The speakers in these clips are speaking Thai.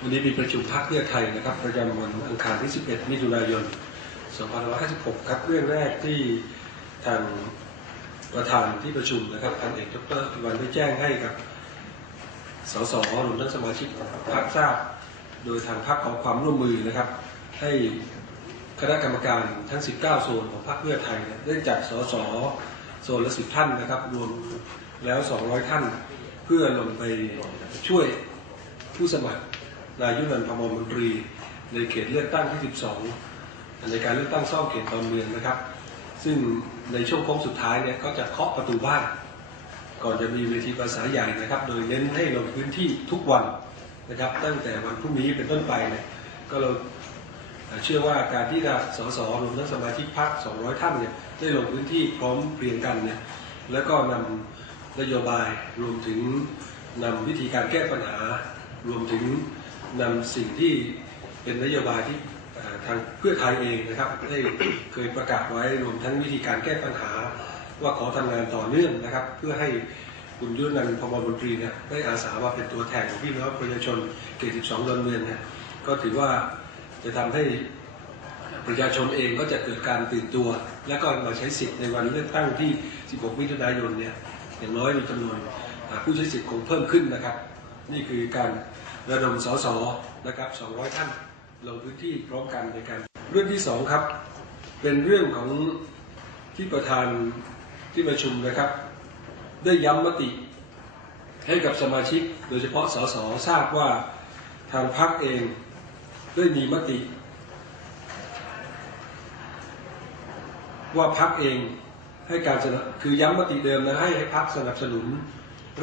วันนี้มีประชุมพักเพื่อไทยนะครับ ประจำวันอังคารที่ 11 มิถุนายน 2556 ครับ เรื่องแรกที่ทางประธานที่ประชุมนะครับพันเอกดรวันได้แจ้งให้กับสสรวมทั้งสมาชิกพรรคทราบ โดยทางพรรคขอความร่วมมือนะครับ ให้คณะกรรมการทั้ง 19 โซนของพรรคเพื่อไทยเนี่ยได้จัดสสโซนละ10ท่านนะครับ รวมแล้ว 200 ท่าน เพื่อลงไปช่วยผู้สมัคร นายกรัฐมนตรี ในเขตเลือกตั้งที่ 12 ในการเลือกตั้งซ่อมเขตตอนเมืองนะครับ ซึ่งในช่วงโค้งสุดท้ายเนี่ยก็จะเคาะประตูบ้าน ก่อนจะมีเวทีภาษาใหญ่นะครับ โดยเน้นให้ลงพื้นที่ทุกวันนะครับ ตั้งแต่วันพรุ่งนี้เป็นต้นไปเนี่ยก็เราเชื่อว่าการที่จะสสรวมทั้งสมาชิกพรรค200 ท่านเนี่ยได้ลงพื้นที่พร้อมเพรียงกันเนี่ยแล้วก็นำนโยบายรวมถึงนำวิธีการแก้ปัญหารวมถึง นำสิ่งที่เป็นนโยบายที่ทางเพื่อไทยเองนะครับได้เคยประกาศไว้รวมทั้งวิธีการแก้ปัญหา ว่าขอทำงานต่อเนื่องนะครับ เพื่อให้คุณยุทธนันพมรมนตรีเนี่ยได้อาสามาเป็นตัวแทนของพี่น้องประชาชนเขต12ดอนเมืองเนี่ยก็ถือว่าจะทำให้ประชาชนเองก็จะเกิดการตื่นตัว และก็มาใช้สิทธิ์ในวันเลือกตั้งที่ 16 มิถุนายนเนี่ยอย่างน้อยมีจำนวนผู้ใช้สิทธิ์คงเพิ่มขึ้นนะครับ นี่คือการระดมสสนะครับ 200 ท่านลงพื้นที่พร้อมกันในการเรื่องที่สองครับ เป็นเรื่องของที่ประธานที่ประชุมนะครับ ได้ย้ำมติให้กับสมาชิก โดยเฉพาะสสทราบว่าทางพรรคเองได้มีมติ ว่าพรรคเองให้การสนับคือย้ำมติเดิมนะให้ให้พรรคสนับสนุน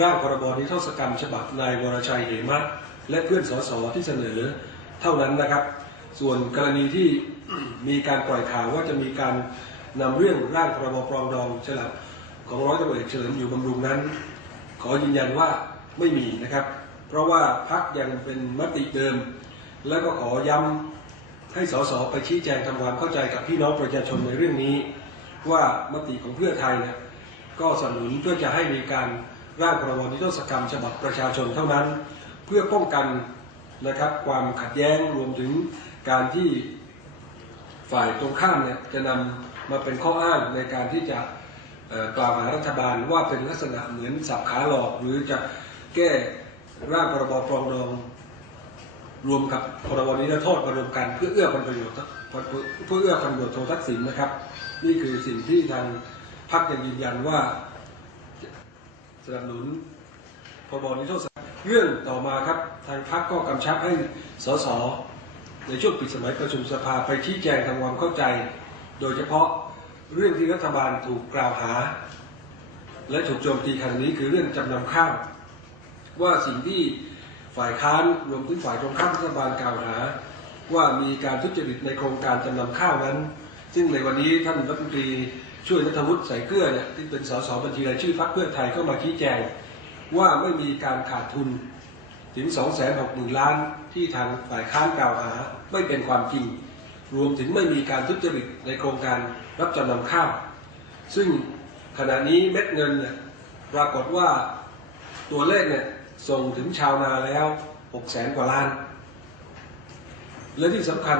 ร่างพรบนิรโทษกรรม ฉบับนายวรชัยเหมะ และเพื่อนสสที่เสนอเท่านั้นนะครับ ส่วนกรณีที่มีการปล่อยข่าวว่าจะมีการนำเรื่องร่างพรบปรองดองฉลับของร้อยตำรวจเอกเฉลิมอยู่บำรุงนั้น ขอยืนยันว่าไม่มีนะครับ เพราะว่าพักยังเป็นมติเดิม แล้วก็ขอย้ำให้สสไปชี้แจงทำความเข้าใจกับพี่น้องประชาชนในเรื่องนี้ ว่ามติของเพื่อไทยเนี่ยก็สนับสนุนเพื่อจะให้มีการ ร่างพรบนิรโทษกรรมฉบับประชาชนเท่านั้น เพื่อป้องกันนะครับความขัดแย้งรวมถึงการที่ฝ่ายตรงข้ามเนี่ยจะนำมาเป็นข้ออ้างในการที่จะกล่าวหารัฐบาลว่าเป็นลักษณะเหมือนสับขาหลอก หรือจะแก้ร่างพรบปรองดอง รวมกับพรบนิรโทษมารวมกันเพื่อเอื้อผลประโยชน์เพื่อเอื้อผลประโยชน์โททักษิณนะครับ นี่คือสิ่งที่ทางพรรคยังยืนยันว่า สนับสนุนพรบนิรโทษเรื่องต่อมาครับทางพรรคก็กำชับให้สสในช่วงปิดสมัยประชุมสภาไปชี้แจงทำความเข้าใจ โดยเฉพาะเรื่องที่รัฐบาลถูกกล่าวหา และถูกโจมตีครั้งนี้คือเรื่องจำนำข้าวว่าสิ่งที่ฝ่ายค้านรวมถึงฝ่ายตรงข้ามรัฐบาลกล่าวหา ว่ามีการทุจริตในโครงการจำนำข้าวนั้น ซึ่งในวันนี้ท่านรัฐมนตรี ช่วยนัทวุฒิใส่เกลือเนี่ยที่เป็นสสบัญชีรายชื่อพรรคเพื่อไทยเข้ามาชี้แจง ว่าไม่มีการขาดทุนถึง 2 6 0 0 0 0 ล้านที่ทางฝ่ายค้านกล่าวหาไม่เป็นความจริง รวมถึงไม่มีการทุจริตในโครงการรับจำนำข้าว ซึ่งขณะนี้เม็ดเงินเนี่ยปรากฏว่าตัวเลขเนี่ยส่งถึงชาวนาแล้ว6แสนกว่าล้าน และที่สำคัญ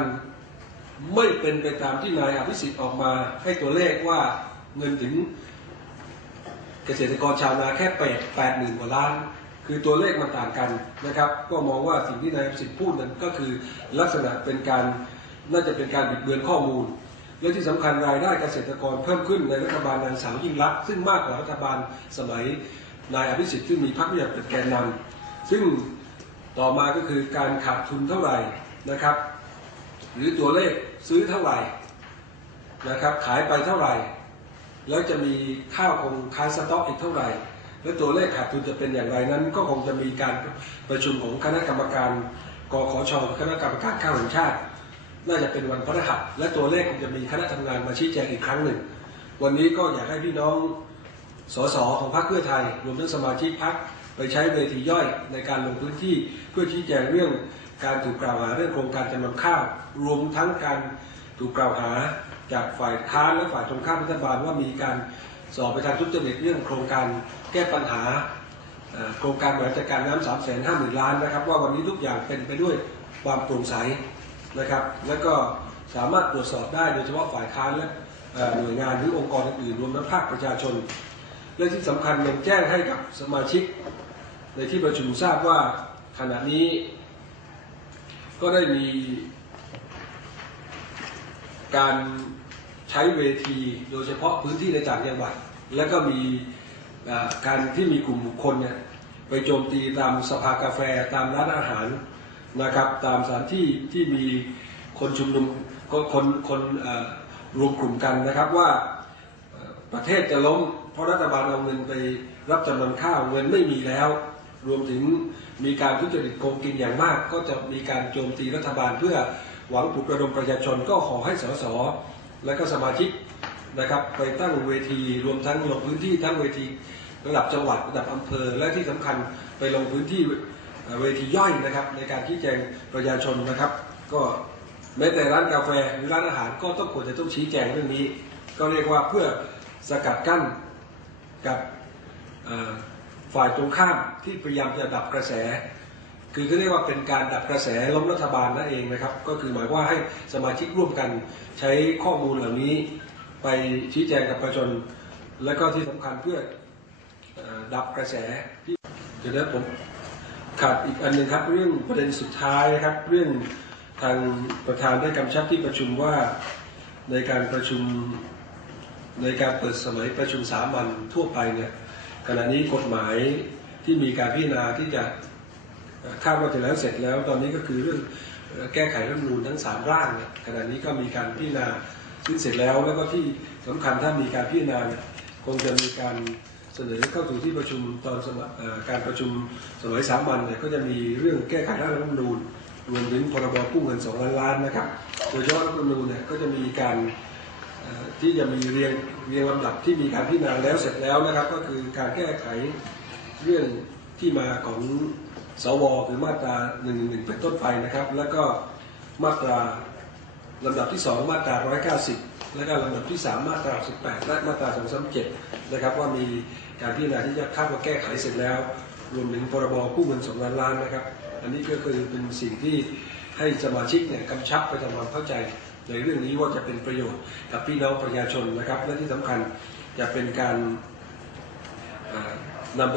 ไม่เป็นไปตามที่นายอภิสิทธิ์ออกมาให้ตัวเลขว่าเงินถึงเกษตรกรชาวนาแค่แปดแปดหมื่นกว่าล้าน คือตัวเลขมันต่างกันนะครับ ก็มองว่าสิ่งที่นายประสิทธิ์พูดนั้นก็คือลักษณะเป็นการน่าจะเป็นการบิดเบือนข้อมูล และที่สำคัญรายได้เกษตรกรเพิ่มขึ้นในรัฐบาลนางสาวยิ่งรักษณ์ซึ่งมากกว่ารัฐบาลสมัยนายอภิสิทธิ์ซึ่งมีพรรคประชาธิปัตย์เป็นแกนนำซึ่งต่อมาก็คือการขาดทุนเท่าไหร่นะครับ หรือตัวเลขซื้อเท่าไหร่นะครับขายไปเท่าไหร่ แล้วจะมีข้าวคงค้างสต็อกอีกเท่าไหร่ และตัวเลขขาดทุนจะเป็นอย่างไรนั้น ก็คงจะมีการประชุมของคณะกรรมการกขชคณะกรรมการข้าวแห่งชาติ น่าจะเป็นวันพฤหัสและตัวเลขคงจะมีคณะทำงานมาชี้แจงอีกครั้งหนึ่ง วันนี้ก็อยากให้พี่น้องสสของพรรคเพื่อไทย รวมทั้งสมาชิกพรรคไปใช้เวทีย่อยในการลงพื้นที่เพื่อชี้แจงเรื่อง การถูกกล่าวหาเรื่องโครงการจำนำข้าวรวมทั้งการถูกกล่าวหาจากฝ่ายค้านและฝ่ายตรงข้ามรัฐบาลว่ามีการสอบไปทางทุจริตเรื่องโครงการแก้ปัญหาโครงการบริหารจัดการน้ำสามแสนห้าหมื่นล้านนะครับ ว่าวันนี้ทุกอย่างเป็นไปด้วยความโปร่งใสนะครับ แล้วก็สามารถตรวจสอบได้โดยเฉพาะฝ่ายค้านและหน่วยงานหรือองค์กรอื่นๆรวมทั้งภาคประชาชนและที่สำคัญยังแจ้งให้กับสมาชิก ในที่ประชุมทราบว่าขณะนี้ ก็ได้มีการใช้เวทีโดยเฉพาะพื้นที่ในต่างจังหวัด และก็มีการที่มีกลุ่มบุคคลเนี่ยไปโจมตีตามสภากาแฟตามร้านอาหารนะครับ ตามสถานที่ที่มีคนชุมนุมคนคนคนรวมกลุ่มกันนะครับว่าประเทศจะล้มเพราะรัฐบาลเอาเงินไปรับจำนำข้าวเงินไม่มีแล้ว รวมถึงมีการทุจริตโกงกินอย่างมาก ก็จะมีการโจมตีรัฐบาล เพื่อหวังปลุกระดมประชาชนก็ขอให้สสและก็สมาชิกนะครับไปตั้งเวทีรวมทั้งลงพื้นที่ทั้งเวทีระดับจังหวัดระดับอำเภอ และที่สำคัญไปลงพื้นที่เวทีย่อยนะครับ ในการชี้แจงประชาชนนะครับ ก็แม้แต่ร้านกาแฟหรือร้านอาหารก็ต้องควรจะต้องชี้แจงเรื่องนี้ ก็เรียกว่าเพื่อสกัดกั้นกับ ฝ่ายตรงข้ามที่พยายามจะดับกระแส คือก็เรียกว่าเป็นการดับกระแสล้มรัฐบาลนั่นเองนะครับ ก็คือหมายว่าให้สมาชิกร่วมกันใช้ข้อมูลเหล่านี้ไปชี้แจงกับประชาชนและก็ที่สำคัญเพื่อเอ่อดับกระแสที่เดี๋ยวนะผมขาดอีกอันหนึ่งครับเรื่องประเด็นสุดท้ายนะครับเรื่องทางประธานได้กำชับที่ประชุมว่าในการประชุมในการเปิดสมัยประชุมสามัญทั่วไปเนี่ย ขณะนี้กฎหมายที่มีการพิจารณาที่จะคาดว่าจะแล้วเสร็จแล้วตอนนี้ก็คือเรื่องแก้ไขรัฐมนูญทั้งสามร่างเนี่ยขณะนี้ก็มีการพิจารณาสิ้นเสร็จแล้วแล้วก็ที่สำคัญถ้ามีการพิจารณาคงจะมีการเสนอเข้าสู่ที่ประชุมตอนการประชุมสมัยสามัญเนี่ยก็จะมีเรื่องแก้ไขรัฐธรรมนูญรวมถึงพรบกู้เงินสองล้านล้านนะครับ โดยเฉพาะรัฐธรรมนูญเนี่ยก็จะมีการ ที่จะมีเรียงเรียงลำดับที่มีการพิจารณาแล้วเสร็จแล้วนะครับ ก็คือการแก้ไขเรื่องที่มาของสวคือมาตรา1นึเป็นต้นไปนะครับ แล้วก็มาตราลำดับที่ 2 มาตรา 190 และก็ลำดับที่ 3 มาตรา 18 และมาตรา 237 นะครับว่ามีการพิจารณาที่จะคาดว่าแก้ไขเสร็จแล้ว รวมถึงพรบกู้เงิน2ล้านล้านนะครับ อันนี้ก็คือเป็นสิ่งที่ให้สมาชิกเนี่ยกำชับไปทำความเข้าใจ ในเรื่องนี้ว่าจะเป็นประโยชน์กับพี่น้องประชาชนนะครับ และที่สำคัญจะเป็นการนำไป